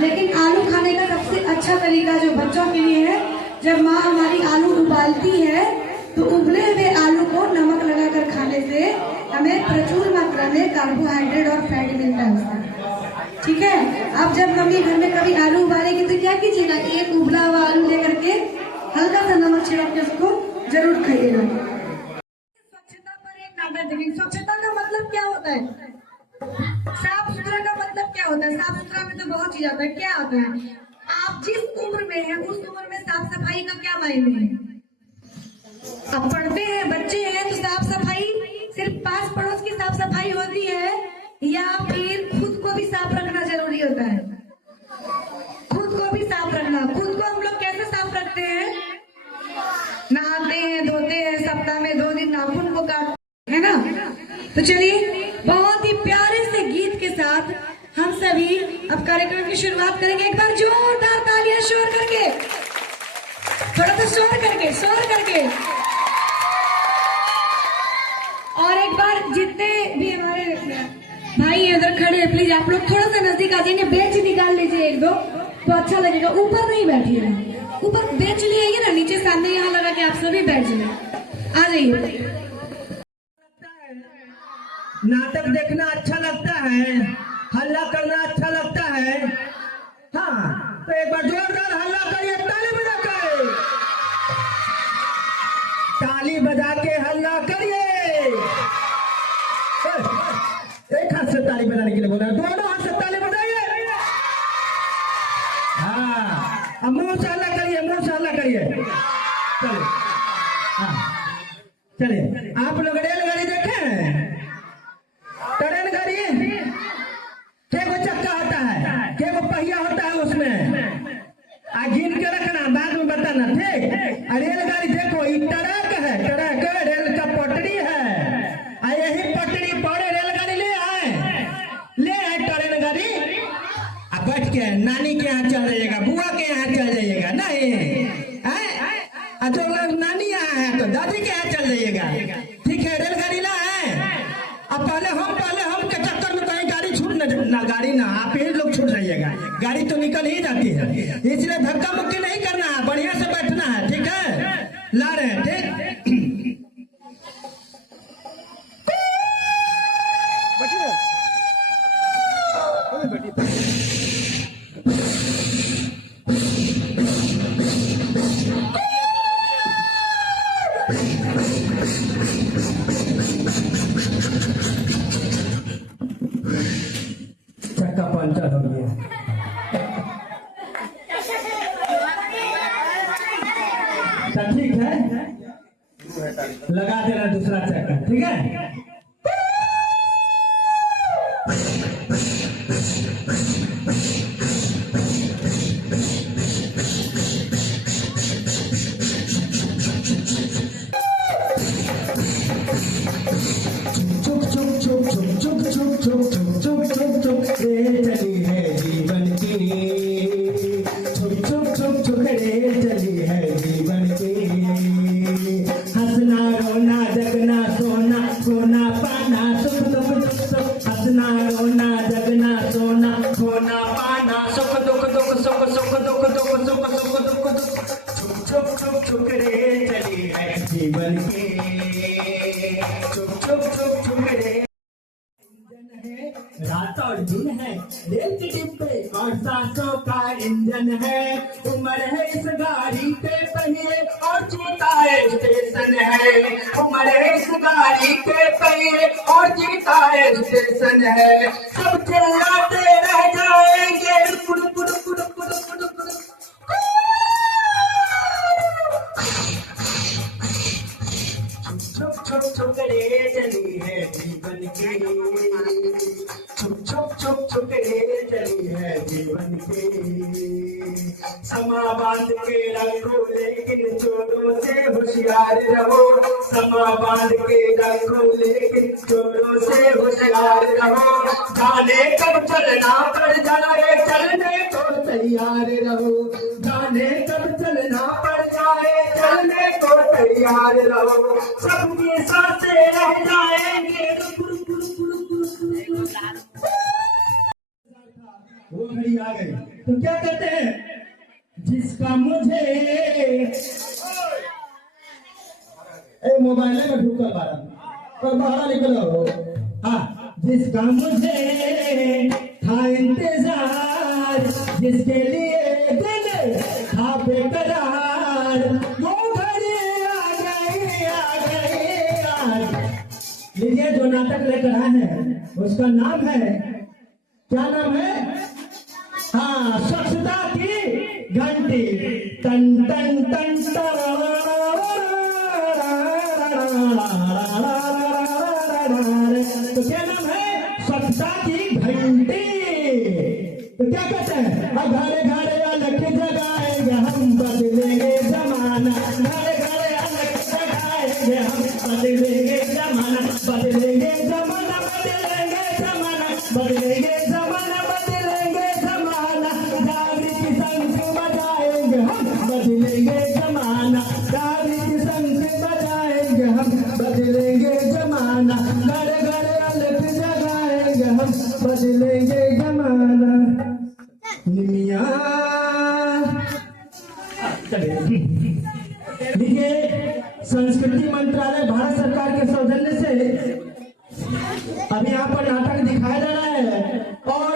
लेकिन आलू खाने का सबसे अच्छा तरीका जो बच्चों के लिए है, जब माँ हमारी आलू उबालती है तो उबले हुए आलू को नमक लगाकर खाने से हमें प्रचुर मात्रा में कार्बोहाइड्रेट और फैट मिलता है। ठीक है, अब जब मम्मी घर में कभी आलू उबालेगी तो क्या कीजिएगा, एक उबला हुआ आलू लेकर के हल्का सा नमक छिड़क के उसको जरूर खाइएगा। स्वच्छता पर एक नजर देखेंगे। स्वच्छता का मतलब क्या होता है? साफ सुथरा का मतलब क्या होता है? साफ सुथरा में तो बहुत चीज आता है। क्या होता है? आप जिस उम्र में है उस उम्र में साफ सफाई का क्या मायने है? अब पढ़ते हैं, बच्चे हैं, तो साफ सफाई सिर्फ पास पड़ोस की साफ सफाई होती है या फिर खुद को भी साफ रखना जरूरी होता है? खुद को भी साफ रखना। खुद को हम लोग कैसे साफ रखते हैं? नहाते हैं, धोते हैं, सप्ताह में 2 दिन नाखून को काटते हैं ना। तो चलिए बहुत ही प्यारे से गीत के साथ हम सभी अब कार्यक्रम की शुरुआत करेंगे। एक बार जोरदार तालियां शोर करके, थोड़ा सा शोर करके और एक बार जितने भी हमारे भाई हैं उधर खड़े हैं, प्लीज आप लोग थोड़ा सा नजदीक आ जाएंगे। बेंच निकाल लीजिए एक दो तो अच्छा लगेगा। ऊपर नहीं बैठिएगा, ऊपर बेंच ले आइए ना, नीचे सामने यहाँ लगा के आप सभी बैठ जाइए। आ जाइए। नाटक देखना अच्छा लगता है, हल्ला करना अच्छा लगता है। हाँ, तो एक बार जोरदार हल्ला करिए, ताली बजा के, ताली बजा के हल्ला करिए। एक हाथ से ताली बजाने के लिए बोल रहे हैं, दोनों हाथ से ताली बजाइए। हाँ, अब मुंह से हल्ला करिए, मुंह से हल्ला करिए। चलिए, हाँ चलिए। आप लोग रेलगाड़ी देखे हैं? ट्रेन गाड़ी के वो चक्का होता है, के वो पहिया होता है, उसमें आ गिन के रखना, बाद में बताना, ठीक? रेलगाड़ी देखो, ये ट्रक है, ट्रक रेल का पटरी है। आ यही पटरी पर रेलगाड़ी ले आए ट्रेन गाड़ी। आ बैठ के नानी के यहाँ चल जाइएगा, बुआ के यहाँ चल जाइएगा, नहीं जो लोग नानी यहाँ है तो दादी के यहाँ चल जाइएगा, ठीक है? रेलगाड़ी ला है। अब पहले हम के चक्कर में कहीं गाड़ी छूट ना, गाड़ी ना, आप ही लोग छूट जाइएगा। गाड़ी तो निकल ही जाती है, इसलिए धक्का मुक्की नहीं करना है, बढ़िया से बैठना है, ठीक है? ला रहे हैं, ठीक? चक्का पंचर हो गया। ठीक है, लगा देना दूसरा चक्का, ठीक है? चुप चुप चुप चुप चुप चुप चुप चुप चुप चुप चुप रे चली है जीवन की, चुप चुप चुप चुप रे चली है जीवन की। हंसना रोना जगना सोना, खोना पाना, सुख दुख दुख सुख। हंसना रोना जगना सोना, खोना पाना, सुख दुख दुख सुख, सुख दुख दुख सुख, सुख दुख दुख। चुप चुप चुप चुप रे चली है जीवन की, चुप चुप चुप चुप रे। रात और दिन है, रेल के डिब्बे और सांसों का इंजन है। उम्र है इस गाड़ी के पहिए और जीता है स्टेशन है। उम्र है इस गाड़ी के पहिए और जीता है स्टेशन है। सब चिल्लाते रह जाएंगे, छुप छुप छुप रे चली है जीवन की, छुप छुप छुप छुप रे चली है जीवन की। समा बांध के रखो लेकिन चोरों से होशियार रहो, समा बांध के रखो लेकिन चोरों से होशियार रहो। जाने कब चलना पड़ जाए, चलने को तैयार रहो। जाने कब चलना पड़ जाए, चलने को तैयार रहो। सबकी सांसें रह जाएंगे, वो घड़ी आ गई। तो क्या कहते हैं, जिसका मुझे मोबाइल में ढूंढकर बारह पर बाहर निकलो। हाँ, जिसका मुझे था इंतजार, जिसके लिए दिल था बेकरार, वो घड़ी आ गई आज। लीजिए, जो नाटक लेकर आए हैं उसका नाम है, क्या नाम है? हाँ, स्वच्छता की घंटी। टन टन टन तो क्या नाम है? स्वच्छता की घंटी। तो क्या कहते हैं, घरे घरे अलग जगाएंगे हम, बदलेंगे जमाना। घरे घरे अलग जगाएंगे हम, बदलेंगे जमाना। बदलेंगे जमाना, बदलेंगे जमाना, बदलेंगे जमाना, बदलेंगे जमाना। जागृत शंख बजाएंगे हम, बदलेंगे जमाना। जागृत शंख बजाएंगे हम, बदलेंगे जमाना। घरे घरे अलग जगाएंगे हम, बदलेंगे जमाना। निमिया देखिए, संस्कृति मंत्रालय भारत सरकार के सौजन्य से अभी यहाँ पर नाटक दिखाया जा रहा है और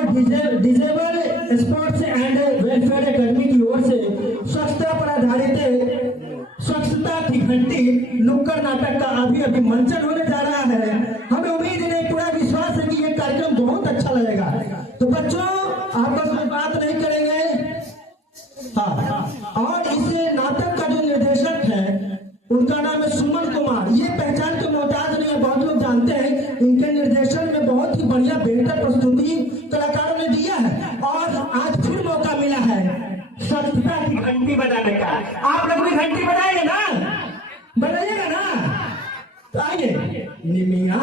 disable sports and welfare academy की ओर से स्वच्छता पर आधारित स्वच्छता की घंटी नुक्कड़ नाटक का अभी मंचन होने जा रहा है। हमें उम्मीद नहीं, पूरा विश्वास है कि ये कार्यक्रम बहुत अच्छा लगेगा। तो बच्चों, आपस में बात नहीं करेंगे। हाँ, और इस नाटक का जो निर्देशक है उनका नाम है सुमन कुमार। ये पहचान के मोहताज नहीं है, बहुत लोग जानते हैं। इनके निर्देशन में बहुत ही बढ़िया बेहतर प्रस्तुति कलाकारों ने दिया है और आज फिर मौका मिला है स्वच्छता की घंटी बजाने का। आप लोग भी घंटी बजाएंगे ना? बजाइएगा ना? तो आइए। निमिया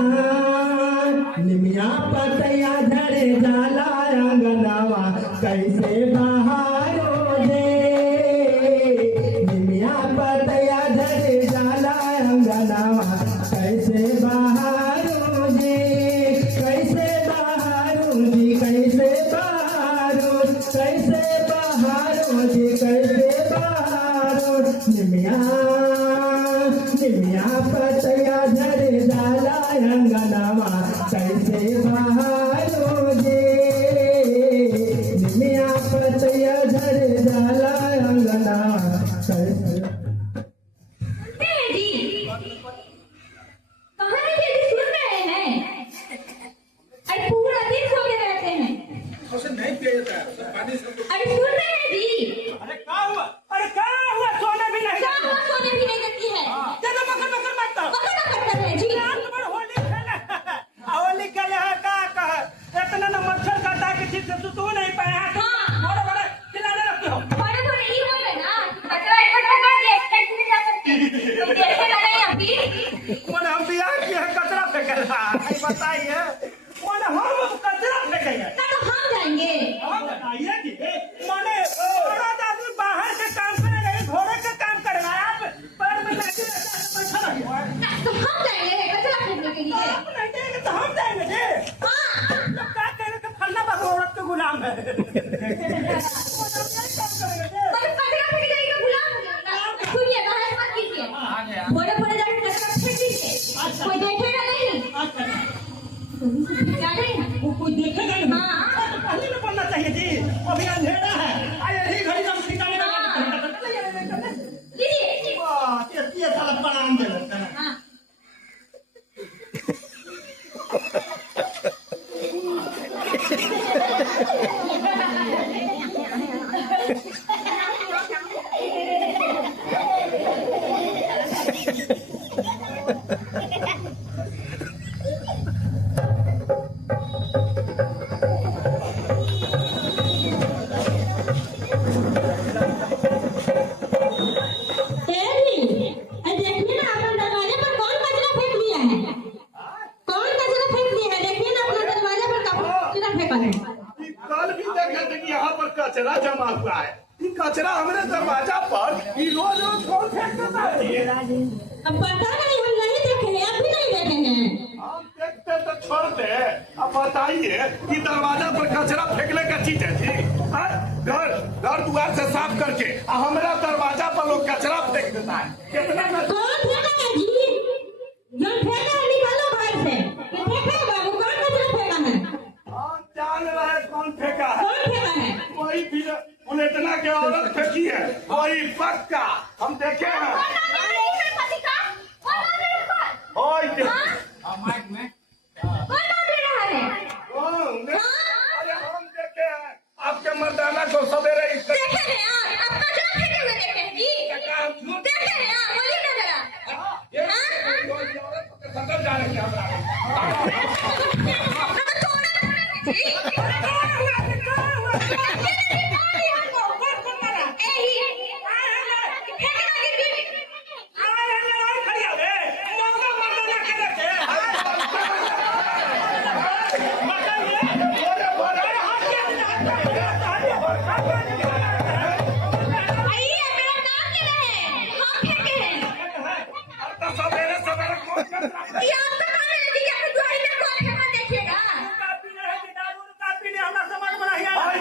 निमिया पतया झड़े जाला अंगनावा, कैसे बहारो दे। निमिया पतया झड़े जाला अंगनावा, कैसे बहारो दे। कैसे बहारो जी, कैसे बहारो, कैसे बहारो जी, कैसे बहारो। निमिया निमिया पतया झड़े जाला अंगनावा, कैसे बहारो दे। निमिया पतया झड़े जाला अंगनावा, कैसे। जी, कहानी भी अभी सुन रहे हैं? अरे पूरा दिन सोते रहते हैं। नहीं पिया जाता है, पानी से। अरे सुन रहे हैं जी? अरे क्या हुआ? अरे क्या हुआ? सोने भी नहीं क्या हुआ? सोने भी नहीं देती है। चलो बकर बकर मत दो। बकर करता है जी। यार तुम्हारे होली खेले, होली खेले है का कहा? इतना ना मच्छर काटा कि ठीक से तू नहीं पाया। हाँ। बड़े बड़े खिलाने रखते हो। बड़े बड़े ये बोल रहे ना, कचरा इकट्ठा कर दिया, खेत में जा करके। तो देखेगा नहीं अभी। कौन हम बिहार के है कचरा फेंकेगा? बताइए, कौन हम कचरा फेंकेंगे? ना तो हम जाएंगे। आप बताइए कि माने औरत आदमी बाहर के काम करेगा, घोड़े के काम करेगा। आप पैर में लाठी बैठा रहिए। ना तो हम जाएंगे कचरा फेंकने के लिए। आप नहीं देंगे तो हम जाएंगे जी। हाँ। तो क्या कहेंगे कि फलना बाबू औरत के गुलाम है। अरे कचरा फेंकने का गुलाम हो जाएगा। सुनिए, बहस मत कीजिए। बड़े बड़े जाके कचरा फेंक दीजिए, कोई देखेगा नहीं। क्या नहीं? वो कोई देखेगा नहीं। हाँ। तो पहले में बनना चाहिए जी। अभी अंधेरा है, यही घड़ी हम ठिकाने लगा। लीजिए। वाह, ये साला प्रणाम दे लेते हैं। हाँ। कल भी देखे थे कि यहाँ पर कचरा जमा हुआ है। ये कचरा हमारे दरवाजा पर ये रोज रोज कौन फेंक देता है? अब पता नहीं, हम नहीं देखे हैं, अभी नहीं देखे हैं। हम देखते तो छोड़ते। अब बताइए कि दरवाजा पर कचरा फेंकने का चीज है जी? घर दुआर से साफ करके हमारा दरवाजा पर लोग कचरा फेंक देता है। कितना कौन फेंका है जी? जो फेंका है निकालो बाहर से। ये फेंका है बाबू, कौन कचरा फेंका है? जान रहे कौन फेंका है? कौन फेंका है? वही बुलेटिना के औरत फेंकी है, वही पक्का हम देखे हैं। कौन आ रहा है पति का? कौन आ रहा है? ओए के माइक में कौन आ रहा है? अरे हम देखे हैं आपके मर्दाना को सवेरे देखे हैं आप कचरा फेंके हुए देखे हैं जी? देखे हैं आप? बोलिए ना जरा। संकट जा रहे सवेरे सवेरे कौन कर रहा है?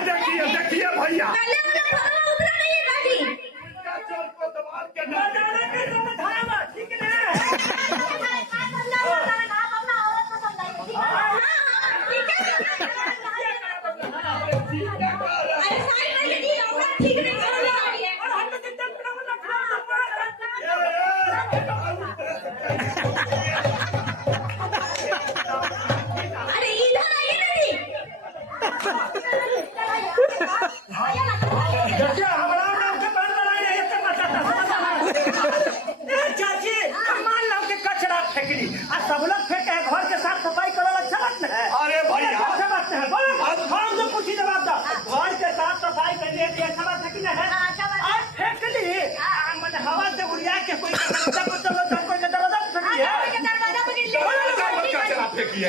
देखिए देखिए भैया चोर को दबाड़ के देखिए हमारा नाम के बंद लड़ाई नहीं करना चाहता। चाची मान लो कि कचरा फेंक दी और सब लोग फेंके हैं, घर के साफ सफाई करना अच्छा लगता है। अरे भैया अच्छा बात है, बोलो हम तो पूछी जवाब दो। घर के साफ सफाई करने के लिए अच्छा बात है कि नहीं है? आज फेंक दी मैंने हवा से उड़िया के कोई कचरा को चलो सब कोई दरवाजा पे फेंक दिया। कचरा फेंकिए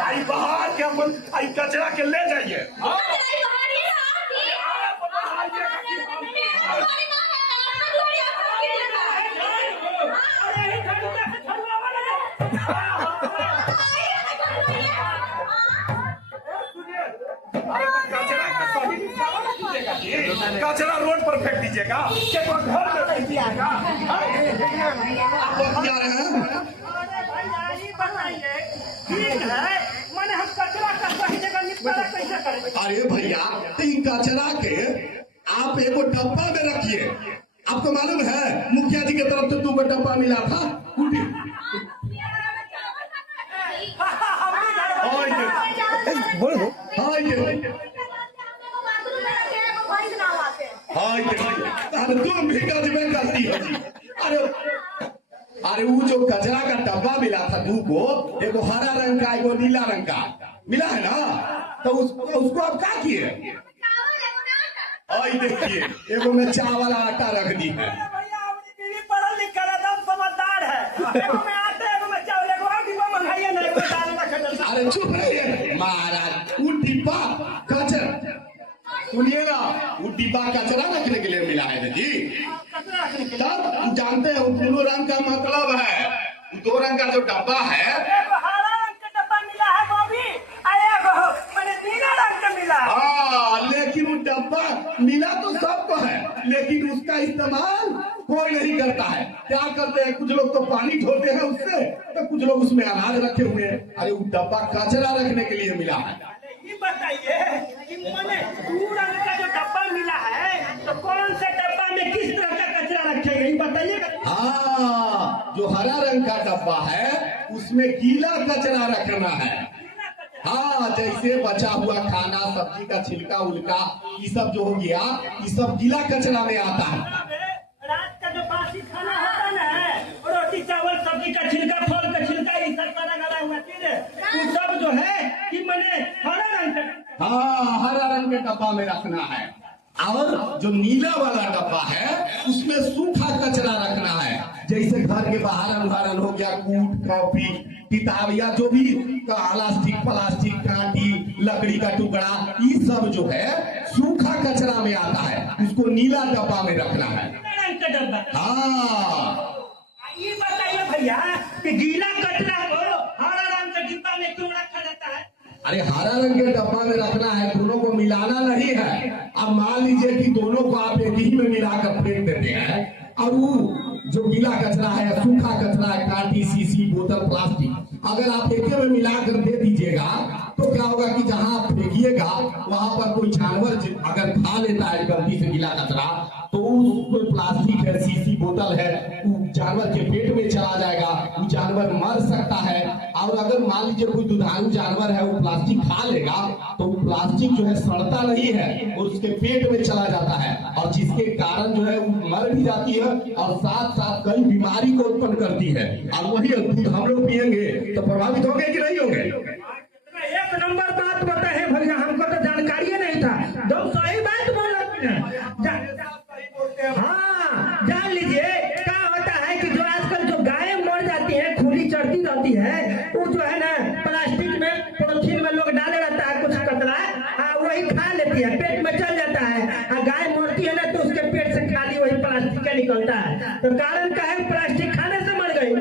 आई बाहर के अपन आई कचरा के ले जाइए। कचरा रोड पर फेंक दीजिएगा, घर में फेंक दीजिएगा। ठीक है, मैंने हम कचरा का सही जगह निपटारा कैसे करें? अरे भैया तो इन कचरा के आप एगो डब्बा में रखिए। आपको मालूम है मुखिया जी की तरफ से 2 गो डब्बा मिला था। अरे तुम भी गजबे करती हो जी। अरे वो जो कचरा का डब्बा मिला था 2 गो, एगो हरा रंग का एगो नीला रंग का मिला है ना, तो उसको आप क्या किए? आई देखिए एगो में चावल आटा रख दी है। भैया अपनी बीवी पढ़ल लिखल एकदम समझदार है। एगो में आटा एगो में चावल एगो और डिब्बा मंगाइए ना, एगो दाल रख दे। अरे चुप रहिए महाराज, वो डिब्बा कचरा सुनिए ना, वो डिब्बा कचरा रखने के लिए मिला है जी। कचरा रखने के लिए तब जानते हैं वो दोनों रंग का मतलब है। 2 रंग का जो डब्बा है, एगो हरा रंग का डब्बा मिला है बॉबी, और एगो मैंने नीला रंग का मिला है। हाँ लेकिन वो डब्बा मिला तो सबको है, लेकिन उसका इस्तेमाल कोई नहीं करता है। क्या करते हैं कुछ लोग तो पानी ढोते हैं उससे, तो कुछ लोग उसमें अनाज रखे हुए हैं। अरे वो डब्बा कचरा रखने के लिए मिला है। ये बताइए कि मैंने 2 रंग का जो डब्बा मिला है, तो कौन से डब्बा में किस तरह का कचरा रखेगा ये बताइएगा। हाँ जो हरा रंग का डब्बा है उसमें गीला कचरा रखना है। हाँ जैसे बचा हुआ खाना, सब्जी का छिलका उलका, ये सब जो हो गया, ये सब गीला कचरा में आता है। रात का जो बासी खाना होता ना, रोटी चावल सब्जी का छिलका, फल का छिलका, ये सब खाना गला हुआ चीज, वो सब जो है कि मैंने हरा रंग का, हाँ हरा रंग के डब्बा में रखना है। और जो नीला वाला डब्बा है उसमें सूखा कचरा रखना है। जैसे घर के बाहर अंधारन हो गया, कूट कॉपी किताब या जो भी प्लास्टिक कांटी लकड़ी का टुकड़ा, ये सब जो है सूखा कचरा में आता है, उसको नीला डब्बा में रखना है। रंग का डब्बा। हाँ ये बताइए भैया कि गीला कचरा को हरा रंग के डिब्बा में क्यों रखा जाता है? अरे हरा रंग के डब्बा में रखना है, दोनों को मिलाना नहीं है। अब मान लीजिए कि दोनों को आप एक ही में मिलाकर फेंक देते हैं, और वो जो गीला कचरा है, सूखा कचरा है, कांटी, शीशी, बोतल, प्लास्टिक, अगर आप एक में मिलाकर दे दीजिएगा तो क्या होगा कि जहां आप फेंकिएगा वहां पर कोई जानवर अगर खा लेता है गलती से गीला कचरा, तो कोई प्लास्टिक है, शीशी, बोतल है, वो जानवर के पेट में चला जाएगा, वो जानवर मर सकता है। और अगर मान लीजिए कोई दुधारू जानवर है, वो प्लास्टिक खा लेगा तो वो प्लास्टिक जो है सड़ता नहीं है और उसके पेट में चला जाता है, और जिसके कारण जो है वो मर भी जाती है और साथ साथ कई बीमारी को उत्पन्न करती है। और वही दूध हम लोग पियेंगे तो प्रभावित होंगे कि नहीं होंगे? एक नंबर बात बताए भैया, हमको तो जानकारी नहीं था, दो सही बात बोल हाँ। जान लीजिए क्या होता है कि जो आजकल जो गाय मर जाती है, खुली चढ़ती रहती है, वो जो है ना प्लास्टिक में, पॉलिथीन में लोग डाले रहता है कुछ कचरा, वही खा लेती है, पेट में चल जाता है। गाय मरती है ना तो उसके पेट से खाली वही प्लास्टिक का निकलता है। तो कारण क्या है? प्लास्टिक खाने से मर गई।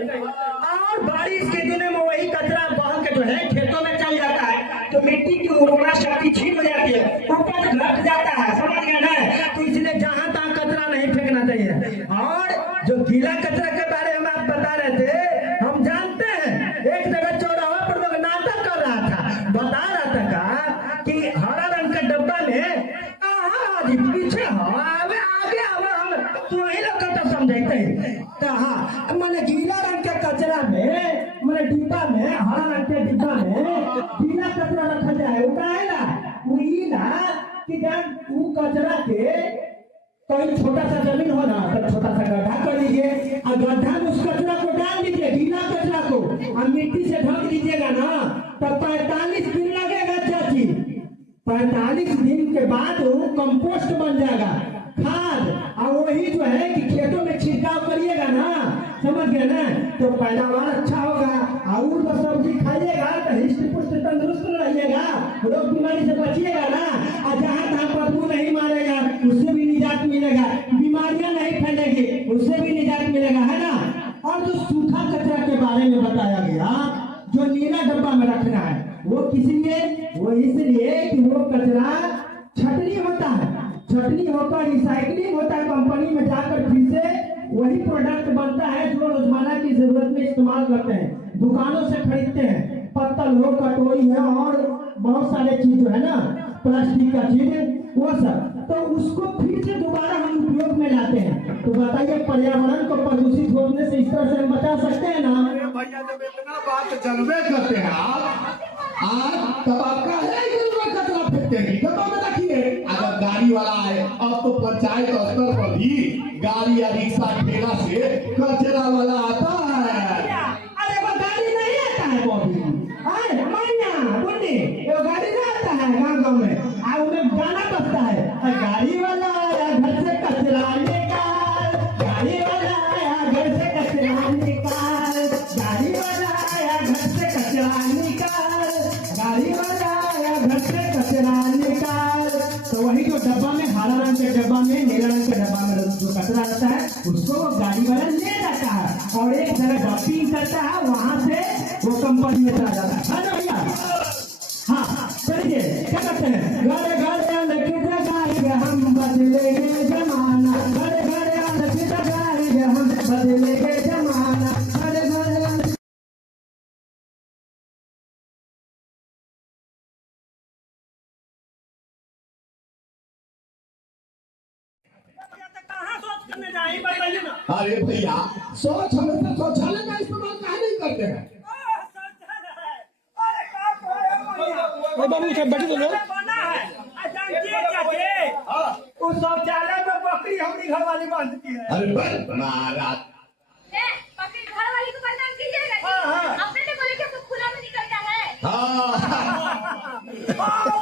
और बारिश के दिनों में वही कचरा बह के जो है खेतों में चल जाता है, तो मिट्टी की उर्वरा शक्ति छीन हो जाती है, उपज घट जाता है, समझ गए ना? तो इसलिए जहां तहां कचरा नहीं फेंकना चाहिए। और जो गीला कचरा के बारे में आप बता रहे थे, हम जानते हैं एक जगह चौराहा पर लोग नाटक कर रहा था, बता रहा था कि हरा रंग के डब्बा में पीछे आगे हम तो वही लोग तो समझते कहा मैंने गीला रंग के कचरा में, मैंने डिब्बा में, हरा रंग के डिब्बा में गीला कचरा रखा जाए, कि जब वो कचरा के कोई छोटा सा जमीन हो ना तो छोटा सा गड्ढा कर लीजिए, और गड्ढा में उस कचरा को डाल दीजिए, गीला कचरा को, और मिट्टी से ढक दीजिएगा ना, तो 45 दिन लगेगा चाची। 45 दिन के बाद वो कंपोस्ट बन जाएगा, खाद। और वही जो है कि खेतों में छिड़काव करिएगा ना, समझ गए ना, तो पैदावार अच्छा होगा। और तो सब्जी खाइएगा तो हिस्ट पुष्ट तंदुरुस्त रहिएगा, रोग बीमारी से बचिएगा ना, और जहाँ तहाँ बदबू नहीं मारेगा, उससे भी निजात मिलेगा, बीमारियां नहीं फैलेगी, उससे भी निजात मिलेगा, है ना। और जो सूखा कचरा के बारे में बताया गया, जो नीला डब्बा में रखना है, वो किस लिए? वो इसलिए कि वो कचरा छटनी होता है, छटनी होकर रिसाइकलिंग होता है, कंपनी में जाकर फिर से वही प्रोडक्ट बनता है जो रोजमर्रा की जरूरत में इस्तेमाल करते हैं, दुकानों से खरीदते हैं, पत्तल हो, कटोरी है, और बहुत सारे चीज जो है ना प्लास्टिक का चीज, वो सब, तो उसको फिर से दोबारा हम उपयोग में लाते हैं। तो बताइए पर्यावरण को प्रदूषित होने से इस तरह से हम बचा सकते हैं ना? भैया जब इतना बात जानबे करते हैं आप, आज तब आपका है कि कचरा फेंकते हैं, डब्बा में रखिए। अगर गाड़ी वाला है, अब तो पंचायत स्तर पर भी गाड़ी या रिक्शा ठेला से कचरा वाला आता है। अरे वो गाड़ी नहीं आता है बॉबी, अरे मैया बोली वो गाड़ी नहीं आता है गाँव में, और उन्हें गाना बजता है, गाड़ी वाला आया घर से कचरा निकाल, गाड़ी वाला आया घर से कचरा निकाल, गाड़ी वाला आया घर से कचरा निकाल, गाड़ी वाला आया घर से कचरा निकाल। तो वही जो डब्बा में, हरा रंग के डब्बा में, नीला रंग के डब्बा में जो कचरा रहता है, उसको वो गाड़ी वाला ले जाता है और एक जगह डंपिंग करता है, वहां से वो कंपनी में चला जाता है ना भैया? हाँ, चलिए क्या करते हैं, घर घर लड़की जगाएंगे हम, बदलेंगे जमाना, घर घर लड़की जगाएंगे हम, बदलेंगे जमाना, घर घर। अरे भैया, शौच हमेशा शौचालय का इस्तेमाल काहे नहीं करते हैं? बाबू सब बैठे तो लोग उस शौचालय में बकरी हमारी घर वाली बांधती है। अरे बस महाराज, पकड़ी घर वाली को बदनाम कीजिएगा, अपने ने बोले कि हमको खुला में निकलता है।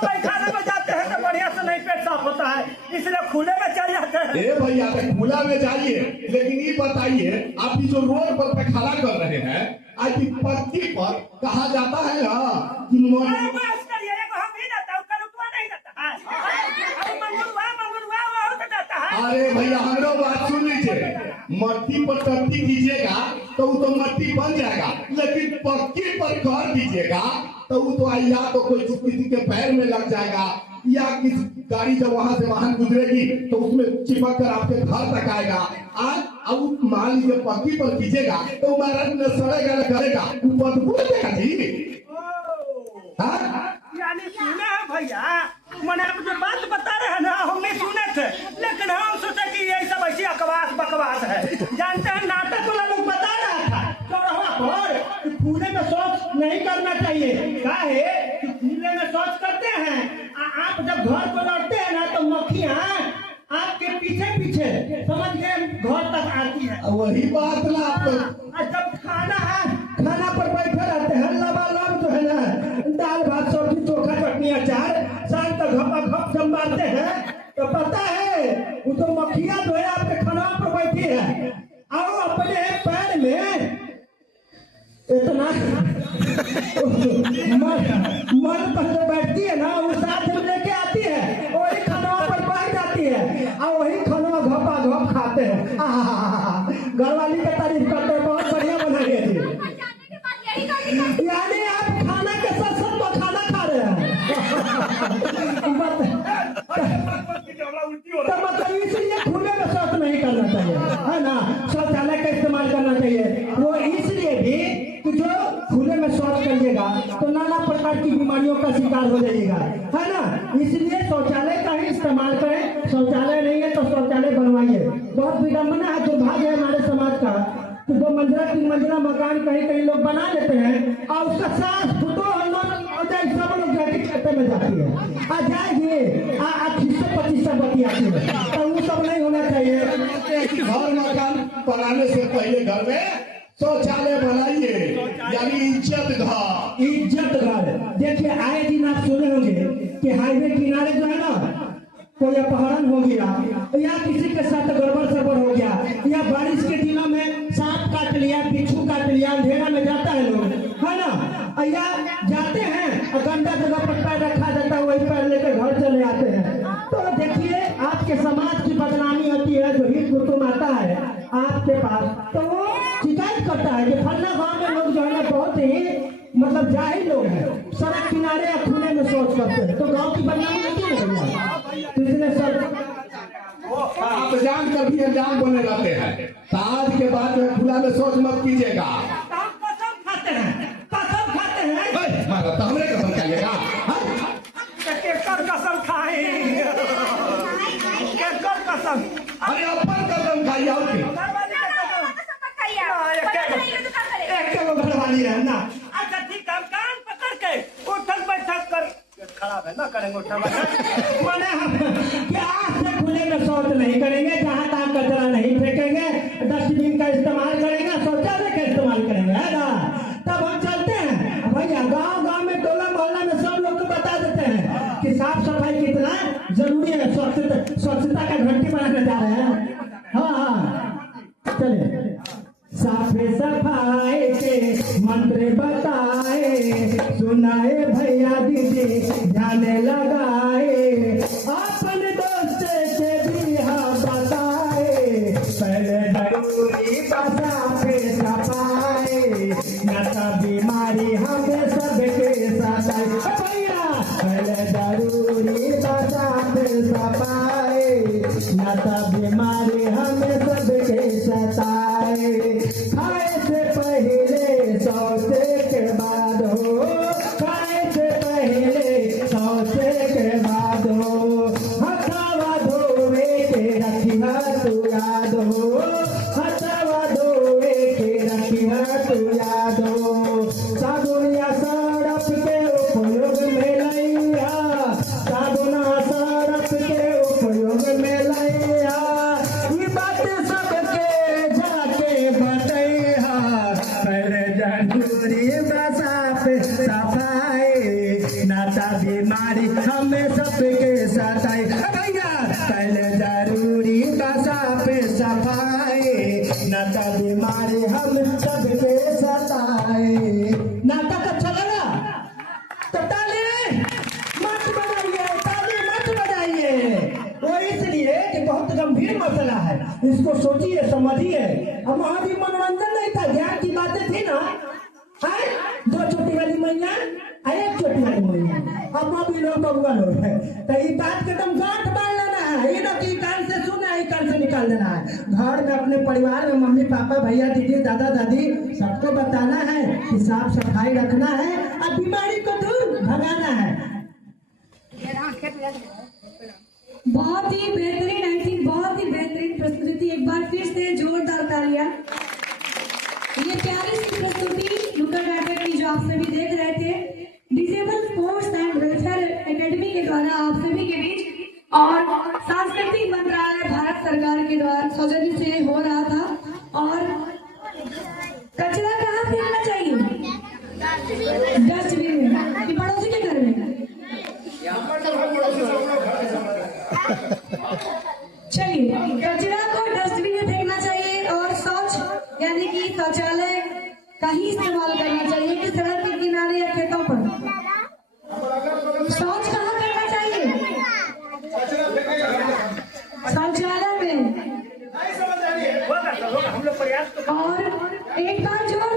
पैखाने में जाते हैं तो बढ़िया से नहीं पेट साफ होता है, इसलिए खुले में चल जाते हैं। ए भैया खुला में जाइए, लेकिन ये बताइए आप जो रोड पर पैखाना कर रहे हैं, आज की पत्ती पर कहा जाता है ना कि अरे भैया हमरो बात सुन लीजिए, मट्टी पर टट्टी कीजिएगा तो वो तो मट्टी बन जाएगा, लेकिन पक्की पर कर दीजिएगा तो वो तो या तो कोई किसी के पैर में लग जाएगा, या किसी गाड़ी जब वहां से वाहन गुजरेगी तो उसमें चिपक कर आपके घर तक आएगा। आज अब मान लीजिए पत्ती पर खींचेगा तो महाराज न सड़ेगा न करेगा, वो बदबू देगा जी। हाँ? यानी सुने हैं भैया, मैंने आप जो बात बता रहे हैं ना हमने सुने थे, लेकिन हम सोचे कि ये सब ऐसी अकवास बकवास है। जानते हैं नाटक वाला लोग बता रहा था चौराहा पर कि खुले में शौच नहीं करना चाहिए। क्या है कि खुले में शौच करते हैं, आप जब घर को लौटते हैं ना तो मक्खियां आपके पीछे पीछे समझ गए घर तक आती है। वही बात ना आप जब खाना पर बैठे रहते हैं लबालब जो है ना दाल भात सब्जी चोखा चटनी अचार शाम तक घप संभालते हैं तो पता है वो तो मक्खियां जो है आपके खाना पर बैठी है और अपने पैर में इतना मन पर जो बैठती है ना वो साथ में लेके आती है, वही खाना पर बैठ जाती है और वही खाना घपा घप खाते हैं। घरवाली का तारीफ करते हैं, बहुत बढ़िया बनाई है जी। यानी आप खाना के साथ साथ खाना खा रहे हैं। तो मतलब इसलिए खुले में शौच नहीं करना चाहिए, है ना। शौचालय का इस्तेमाल करना चाहिए, वो इसलिए भी कि जो खुले में शौच करिएगा तो नाना प्रकार की बीमारियों का शिकार हो जाइएगा, है ना। इसलिए शौचालय का ही इस्तेमाल करें। शौचालय नहीं है तो शौचालय बनवाइए। बहुत विडम्बना है, दुर्भाग्य है हमारे समाज का कि 2 मंजिला 3 मंजिला मकान कहीं कहीं लोग बना लेते हैं और उसका 7 फुटो सब लोग जाके खेते में जाती है, आ जाएगी 25 बत्ती आती है, तो वो सब नहीं होना चाहिए। घर मकान बनाने से पहले घर में शौचालय बनाइए, यानी इज्जत घर। देखिए आए दिन आप सुने होंगे कि हाईवे किनारे जो है ना कोई अपहरण हो गया या किसी के साथ गड़बड़ सड़बड़ हो गया या बारिश के दिनों में सांप काट लिया, बिच्छू काट लिया, अंधेरा में जाता है लोग, है ना, या जाते हैं और गंदा जगह पर पैर रखा जाता है, वही पैर लेकर घर चले आते हैं। तो देखिए आपके समाज की बदनामी होती है। जो हित कुटुंब आता है आपके पास तो वो शिकायत करता है कि फलना गाँव में लोग जो है ना बहुत ही मतलब जाहिल लोग हैं, सड़क किनारे या खुले में शौच करते हैं, तो गांव की बदनामी होती है भैया। इसलिए सब आप जान कर भी अनजान बने रहते हैं। तो आज के बाद जो है खुला में शौच मत कीजिएगा। कसम खाते हैं मारा तो हमरे कसम खाइएगा। केकर कसम खाए, केकर कसम, अरे अपन कसम खाइए और की घरवाली है ना। अच्छा ठीक है, कान पकड़ के उठक बैठक कर खराब है ना करेंगे उठक बैठक मैंने क्या से खुले में शौच नहीं करेंगे, जहाँ तहाँ कचरा नहीं फेंकेंगे, डस्टबिन का इस्तेमाल करेंगे, शौचालय का इस्तेमाल करेंगे, है ना। तब हम चलते हैं भैया गांव में टोला मोहल्ला में सब लोग को बता देते हैं कि साफ सफाई कितना जरूरी है। स्वच्छता का घंटी बनाने जा रहे हैं। हाँ चलिए। साफ सफाई के मंत्र बताए, सुनाए भैया दीदी ध्यान लगाए, अपन दोस्त से भी बताए, पहले जरूरी साफ सफाई न तो बीमारी हमें सबके सताए। भैया पहले जरूरी साफ सफाई न तो बीमारी हमें सबके सताए। खाए से पहले शौचे के बाद हो, खाए से पहले शौचे के बाद हो, हथवा धोवे के रखिया तू याद हो, हथवा धोवे के रखिया तू याद हो। साबुन या सरफ के उपयोग में लैया, साबुन सरफ के उपयोग में लैया, ये बात सबके जाके बतैया, पहले जरूरी साफ सफाई नाता बीमारी हमें सबके सताई। भैया पहले जरूरी साफ सफाई नाता बीमारी हम सबके सताए। नाटक अच्छा लगा तो ताली मत बजाइए। वो इसलिए कि बहुत गंभीर मसला है, इसको सोचिए समझिए। अब वहां भी मनोरंजन नहीं था, ज्ञान की बातें थी ना। 2 छोटी वाली मैया बउआ लोग है। तो ये बात के तुम गांठ बांध लेना है, ये ना कि कान से सुना है कान से निकाल देना है। घर में अपने परिवार में मम्मी पापा भैया दीदी दादा दादी सबको बताना है कि साफ सफाई रखना है और बीमारी को दूर भगाना है। बहुत ही बेहतरीन, आई थिंक बहुत ही बेहतरीन प्रस्तुति। एक बार फिर से जोरदार तालियां। ये प्यारी सी प्रस्तुति नुक्कड़ नाटक की जो आप सभी देख रहे थे, disable sports and welfare academy के द्वारा आप सभी के बीच और सांस्कृतिक मंत्रालय भारत सरकार के द्वारा सौजन्य से हो रहा था। और कचरा कहाँ फेंकना चाहिए? डस्टबिन में कि पड़ोसी के घर में? चलिए, कचरा को डस्टबिन में फेंकना चाहिए और शौच यानी कि शौचालय का ही इस्तेमाल करना चाहिए कि सड़क के किनारे या खेतों पर। शौच कहाँ करना चाहिए? शौचालय में। हम लोग प्रयास तो और एक बार जोर